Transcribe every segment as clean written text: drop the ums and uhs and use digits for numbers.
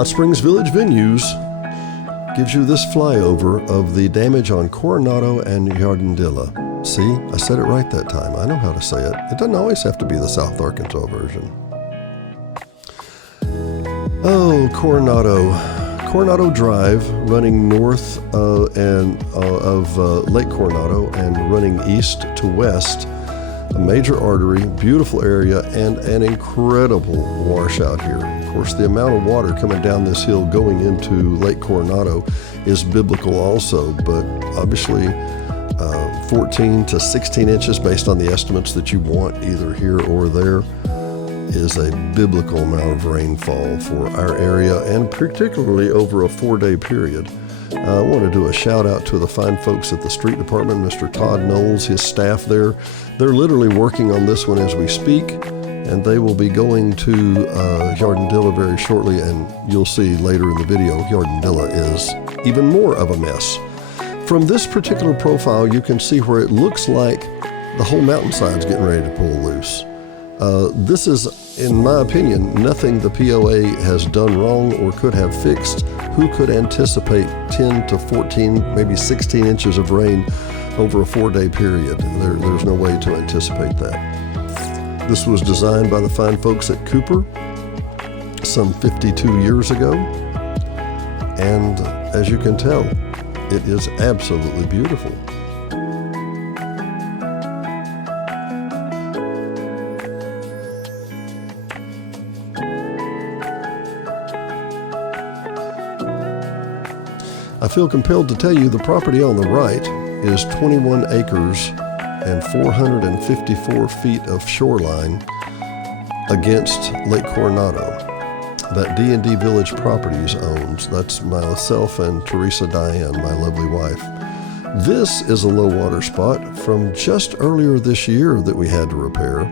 Hot Springs Village Venues gives you this flyover of the damage on Coronado and Yardendilla. See, I said it right that time. I know how to say it. It doesn't always have to be the South Arkansas version. Oh, Coronado Drive, running north of Lake Coronado and running east to west. A major artery, beautiful area, and an incredible washout here. Of course, the amount of water coming down this hill going into Lake Coronado is biblical also, but obviously 14 to 16 inches based on the estimates that you want either here or there is a biblical amount of rainfall for our area, and particularly over a 4-day period. I want to do a shout out to the fine folks at the street department, Mr. Todd Knowles, his staff there. They're literally working on this one as we speak, and they will be going to Yardendilla very shortly, and you'll see later in the video, Yardendilla is even more of a mess. From this particular profile, you can see where it looks like the whole mountainside's getting ready to pull loose. This is, in my opinion, nothing the POA has done wrong or could have fixed. Who could anticipate 10 to 14, maybe 16 inches of rain over a 4-day period? There's no way to anticipate that. This was designed by the fine folks at Cooper some 52 years ago, and as you can tell, it is absolutely beautiful. I feel compelled to tell you the property on the right is 21 acres and 454 feet of shoreline against Lake Coronado that D&D Village Properties owns. That's myself and Teresa Diane, my lovely wife. This is a low water spot from just earlier this year that we had to repair.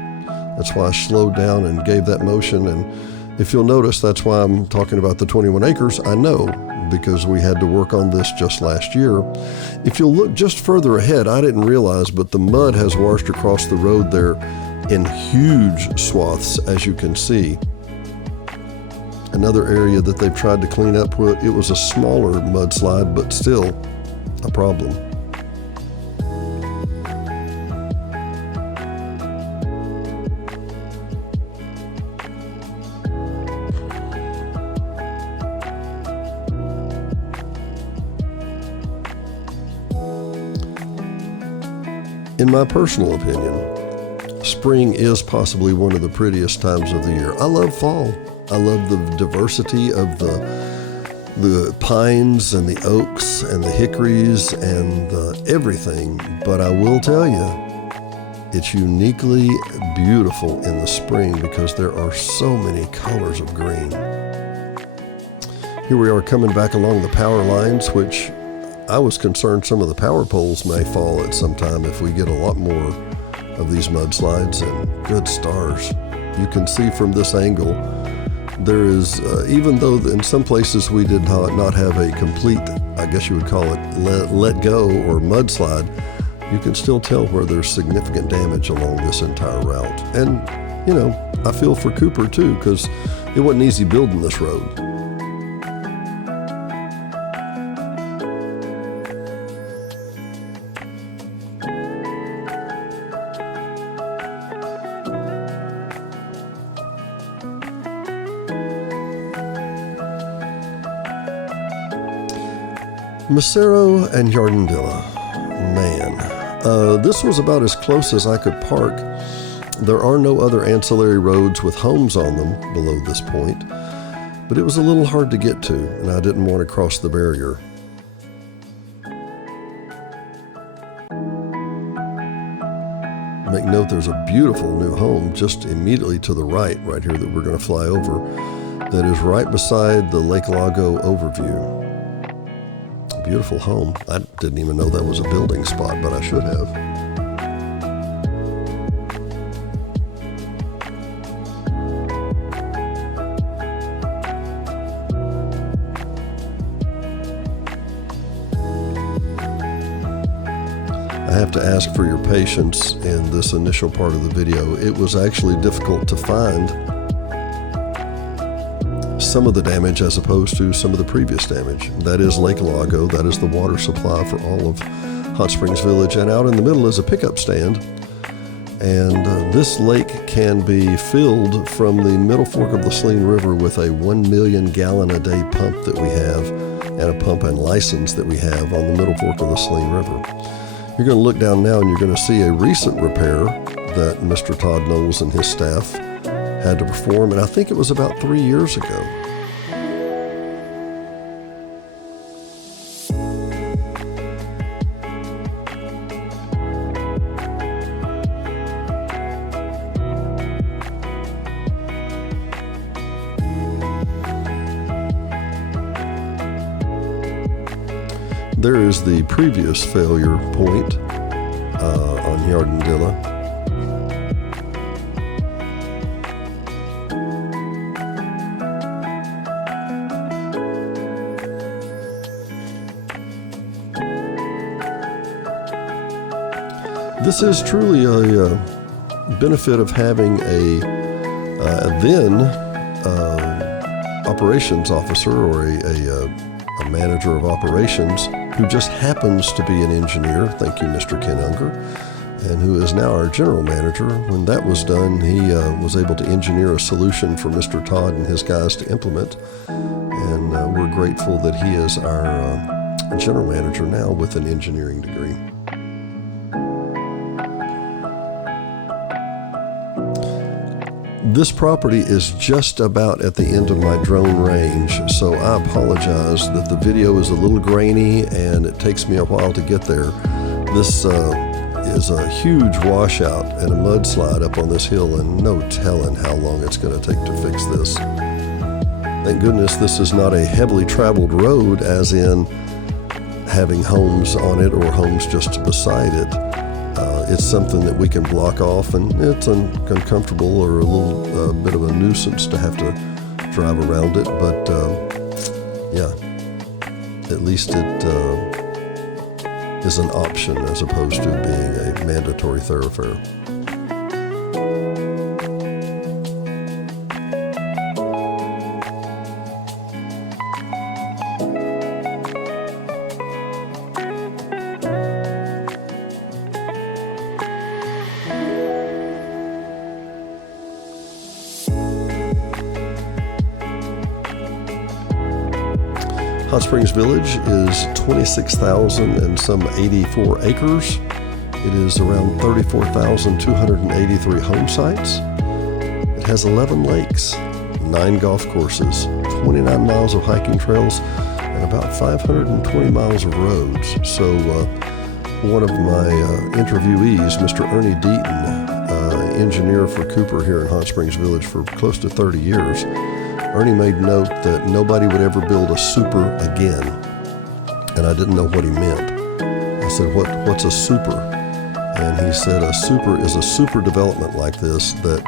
That's why I slowed down and gave that motion, and if you'll notice, that's why I'm talking about the 21 acres. I know, because we had to work on this just last year. If you'll look just further ahead, I didn't realize, but the mud has washed across the road there in huge swaths, as you can see. Another area that they've tried to clean up, it was a smaller mudslide, but still a problem. In my personal opinion, spring is possibly one of the prettiest times of the year. I love fall. I love the diversity of the pines and the oaks and the hickories and everything, but I will tell you, it's uniquely beautiful in the spring because there are so many colors of green. Here we are coming back along the power lines, which I was concerned some of the power poles may fall at some time if we get a lot more of these mudslides, and good stars. You can see from this angle, there is, even though in some places we did not have a complete, I guess you would call it, let go or mudslide, you can still tell where there's significant damage along this entire route. And, you know, I feel for Cooper too, because it wasn't easy building this road. Macero and Yardendilla, man, this was about as close as I could park. There are no other ancillary roads with homes on them below this point, but it was a little hard to get to, and I didn't want to cross the barrier. Make note there's a beautiful new home just immediately to the right here that we're going to fly over, that is right beside the Lake Lago overview. Beautiful home. I didn't even know that was a building spot, but I should have. I have to ask for your patience in this initial part of the video. It was actually difficult to find some of the damage as opposed to some of the previous damage. That is Lake Lago. That is the water supply for all of Hot Springs Village. And out in the middle is a pickup stand. And this lake can be filled from the Middle Fork of the Saline River with a 1 million gallon a day pump that we have, and a pump and license that we have on the Middle Fork of the Saline River. You're going to look down now and you're going to see a recent repair that Mr. Todd Knowles and his staff had to perform, and I think it was about 3 years ago. There is the previous failure point on Yardendilla. This is truly a benefit of having a then operations officer or a manager of operations who just happens to be an engineer. Thank you, Mr. Ken Unger, and who is now our general manager. When that was done, he was able to engineer a solution for Mr. Todd and his guys to implement, and we're grateful that he is our general manager now with an engineering degree. This property is just about at the end of my drone range, so I apologize that the video is a little grainy and it takes me a while to get there. This is a huge washout and a mudslide up on this hill, and no telling how long it's going to take to fix this. Thank goodness this is not a heavily traveled road, as in having homes on it or homes just beside it. It's something that we can block off, and it's uncomfortable or a little bit of a nuisance to have to drive around it, but yeah, at least it is an option as opposed to being a mandatory thoroughfare. Hot Springs Village is 26,000 and some 84 acres. It is around 34,283 home sites. It has 11 lakes, 9 golf courses, 29 miles of hiking trails, and about 520 miles of roads. So one of my interviewees, Mr. Ernie Deaton, engineer for Cooper here in Hot Springs Village for close to 30 years, Ernie made note that nobody would ever build a super again, and I didn't know what he meant. I said, what's a super? And he said a super is a super development like this that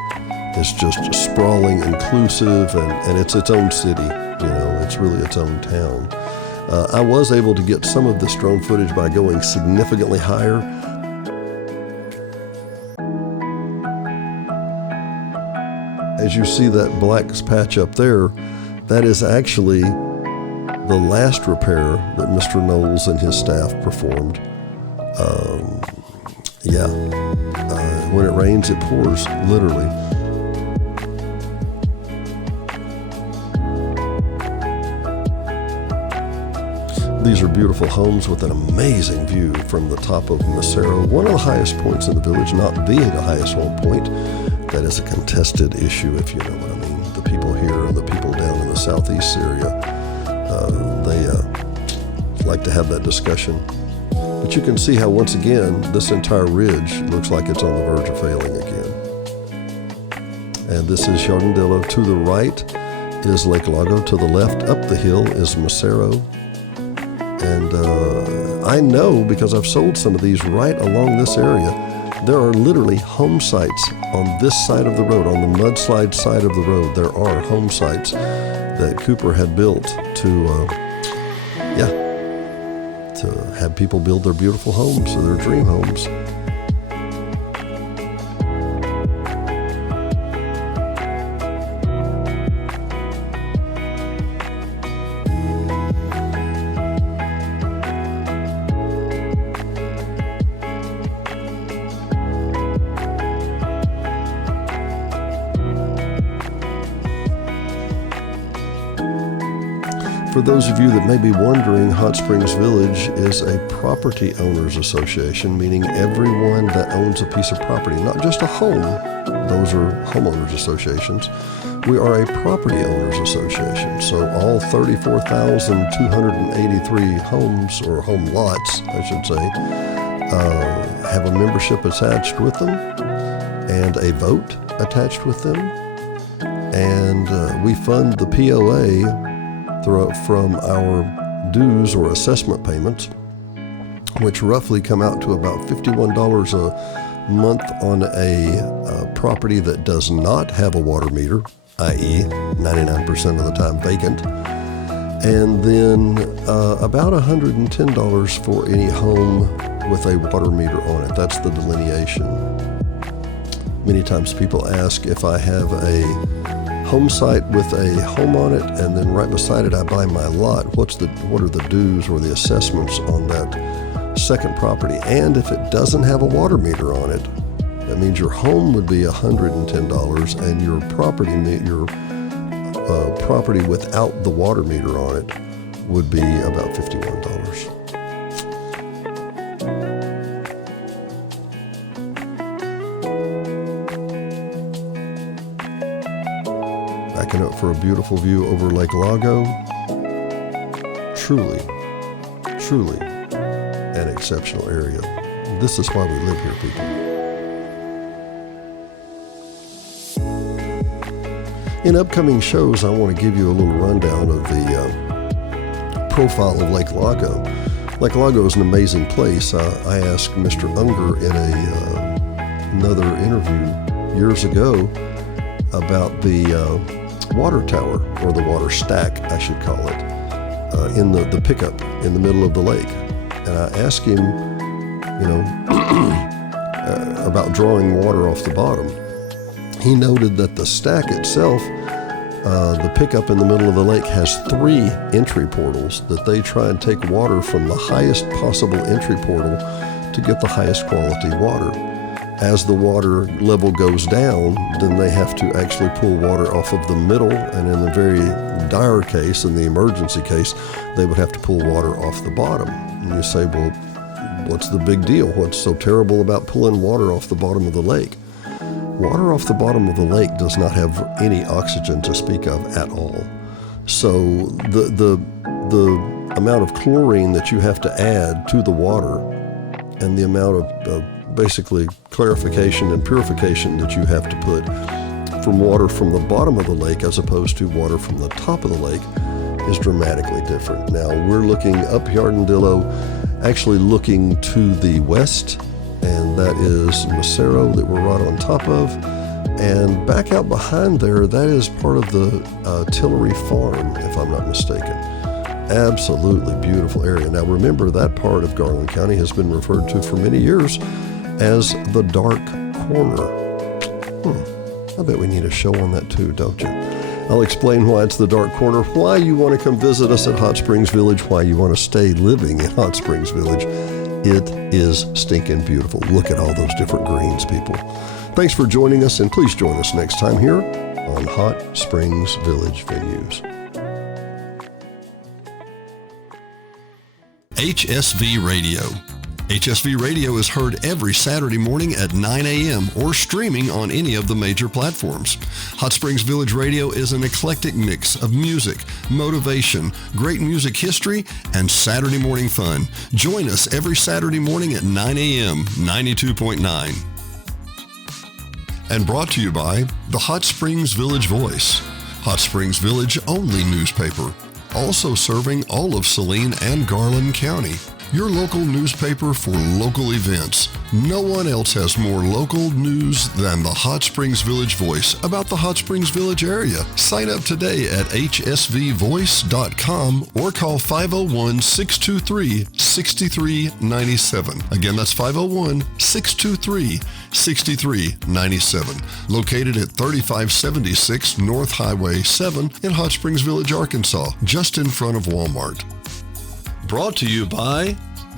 is just sprawling, inclusive, and it's its own city. You know, it's really its own town. I was able to get some of this drone footage by going significantly higher. As you see that black patch up there, that is actually the last repair that Mr. Knowles and his staff performed. When it rains, it pours, literally. These are beautiful homes with an amazing view from the top of Macero, one of the highest points in the village, not the highest home point. That is a contested issue, if you know what I mean. The people here and the people down in the southeast area, they like to have that discussion. But you can see how, once again, this entire ridge looks like it's on the verge of failing again. And this is Yardendilla. To the right is Lake Lago. To the left, up the hill, is Macero. And I know, because I've sold some of these right along this area, there are literally home sites on this side of the road, on the mudslide side of the road. There are home sites that Cooper had built to have people build their beautiful homes, or their dream homes. For those of you that may be wondering, Hot Springs Village is a property owners association, meaning everyone that owns a piece of property, not just a home. Those are homeowners associations. We are a property owners association. So all 34,283 homes, or home lots, I should say, have a membership attached with them and a vote attached with them. And we fund the POA from our dues or assessment payments, which roughly come out to about $51 a month on a property that does not have a water meter, i.e. 99% of the time vacant, and then about $110 for any home with a water meter on it. That's the delineation. Many times people ask if I have a home site with a home on it, and then right beside it I buy my lot. What are the dues or the assessments on that second property? And if it doesn't have a water meter on it, that means your home would be $110, and your property without the water meter on it would be about $51. Backing up for a beautiful view over Lake Lago. Truly an exceptional area. This is why we live here, people. In upcoming shows, I want to give you a little rundown of the profile of Lake Lago. Lake Lago is an amazing place. I asked Mr. Unger in another interview years ago about the water tower, or the water stack, I should call it, in the pickup in the middle of the lake. And I asked him, about drawing water off the bottom. He noted that the stack itself, the pickup in the middle of the lake, has 3 entry portals that they try and take water from the highest possible entry portal to get the highest quality water. As the water level goes down, then they have to actually pull water off of the middle, and in the very dire case, in the emergency case, they would have to pull water off the bottom. And you say, well, what's the big deal? What's so terrible about pulling water off the bottom of the lake? Water off the bottom of the lake does not have any oxygen to speak of at all. So the amount of chlorine that you have to add to the water, and the amount of basically clarification and purification that you have to put from water from the bottom of the lake as opposed to water from the top of the lake is dramatically different. Now we're looking up Yardendillo, actually looking to the west, and that is Macero that we're right on top of. And back out behind there, that is part of the Tillery Farm, if I'm not mistaken. Absolutely beautiful area. Now remember, that part of Garland County has been referred to for many years as the Dark Corner. I bet we need a show on that too, don't you? I'll explain why it's the Dark Corner, why you want to come visit us at Hot Springs Village, why you want to stay living in Hot Springs Village. It is stinking beautiful. Look at all those different greens, people. Thanks for joining us, and please join us next time here on Hot Springs Village Venues. HSV Radio. HSV Radio is heard every Saturday morning at 9 a.m. or streaming on any of the major platforms. Hot Springs Village Radio is an eclectic mix of music, motivation, great music history, and Saturday morning fun. Join us every Saturday morning at 9 a.m. 92.9. And brought to you by the Hot Springs Village Voice, Hot Springs Village only newspaper, also serving all of Saline and Garland County. Your local newspaper for local events. No one else has more local news than the Hot Springs Village Voice about the Hot Springs Village area. Sign up today at hsvvoice.com or call 501-623-6397. Again, that's 501-623-6397. Located at 3576 North Highway 7 in Hot Springs Village, Arkansas, just in front of Walmart. Brought to you by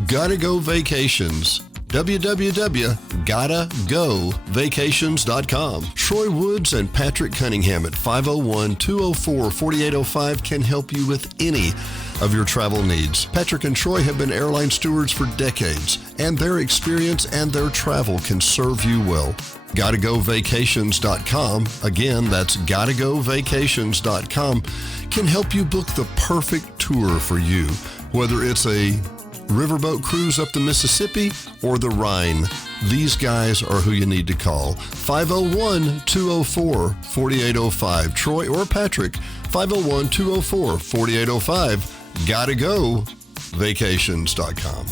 Gotta Go Vacations. www.gottagovacations.com. Troy Woods and Patrick Cunningham at 501-204-4805 can help you with any of your travel needs. Patrick and Troy have been airline stewards for decades, and their experience and their travel can serve you well. GottaGoVacations.com, again, that's GottaGoVacations.com, can help you book the perfect tour for you, whether it's a riverboat cruise up the Mississippi or the Rhine. These guys are who you need to call. 501-204-4805. Troy or Patrick, 501-204-4805. GottaGoVacations.com.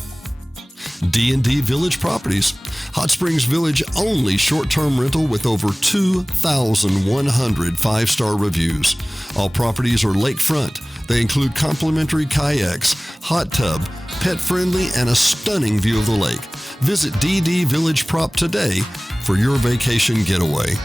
D&D Village Properties. Hot Springs Village only short-term rental with over 2,100 five-star reviews. All properties are lakefront. They include complimentary kayaks, hot tub, pet-friendly, and a stunning view of the lake. Visit DD Village Prop today for your vacation getaway.